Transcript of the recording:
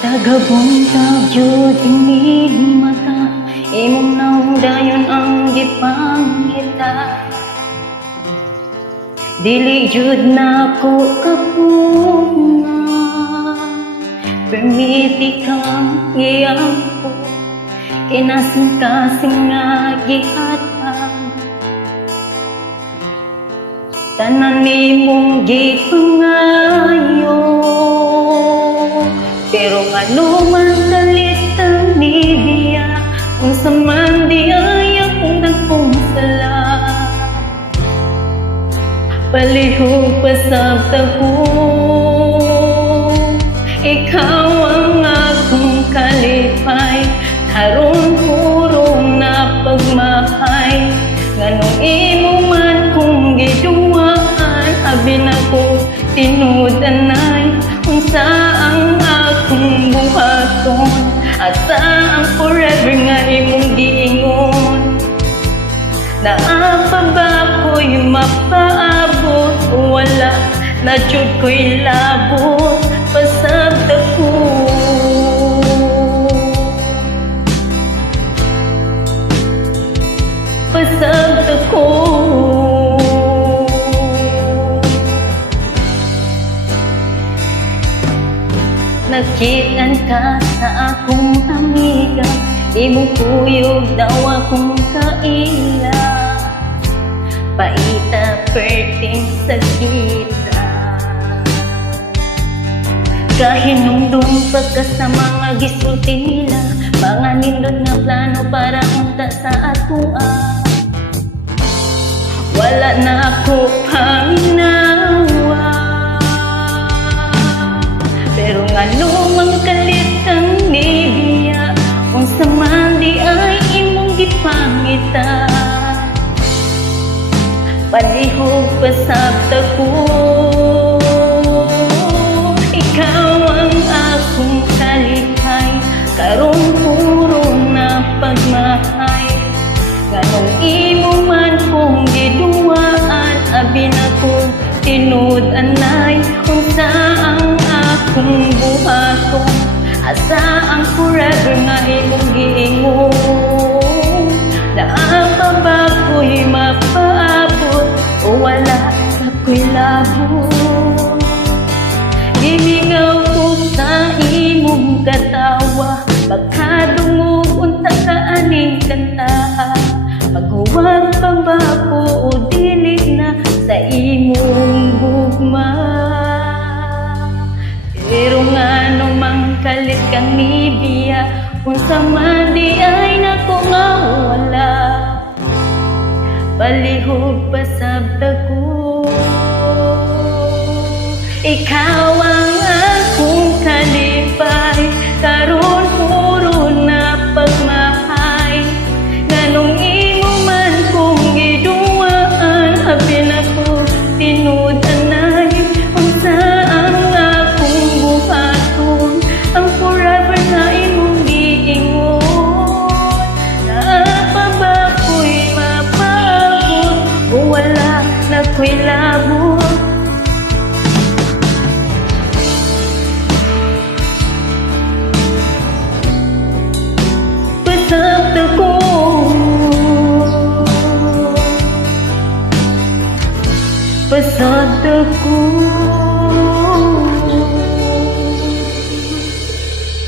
Tagabuntag jud inig mata, imong naundayon ang gipangita. Dili jud nako kapuna, permiti kang iyampo, kinasing-kasing nga gihatag. Tanan nimong gipangayo, pero ngano man dalit ang nibiya, unsa man di ay akong dagkong sala. Palihog pasabta ko, ikaw ang akong kalipay, harong purong na pagmahay. Nganong imo man kung giduwaan, abin ako tinud-anay, unsa ang akong buhaton, asa ang forever nga imong giingon. Naa pa ba ko'y mapaabot, wala na jud ko'y labot, pasabta ko. Pasabta ko. Nagkian ka sa akong amiga, imong kuyog daw akong kaila. Paita perting sa kita, kahinumdum pagka sa mga gisulti nila, mga nindot nga plano para unta sa atua. Wala na ako panginawa, pero ngano mang kalit kang nibiya, unsa man di ay imong gipangita. Palihog pasabta ko, ikaw ang akong kalipay, karon puro na pagmahay. Nganong imo man kung giduwaan, abin ako tinud-anay, unsa ang akong buhaton, asa ang forever nga imong giingon. Naa pa ba ko'y mapaabot, o wala na ko'y labot. Gimingaw ko sa imong katawa, magkadungog unta ka aning kanta. Maghuwag pa ba ko o dili na sa imong gugma. Pero ngano mang kalit kang nibiya, unsa man di ay nako nga wala. Palihog pasabta ko, ikaw ang akong kalipay, karon puro na pagmahay. Nganong imo man kung giduwaan, abin ako tinud-anay, unsa ang akong buhaton, ang forever na imong giingon. Naa pa ba ko'y mapaabot, o wala na ko'y labot. Pasabta ko, pasabta ko.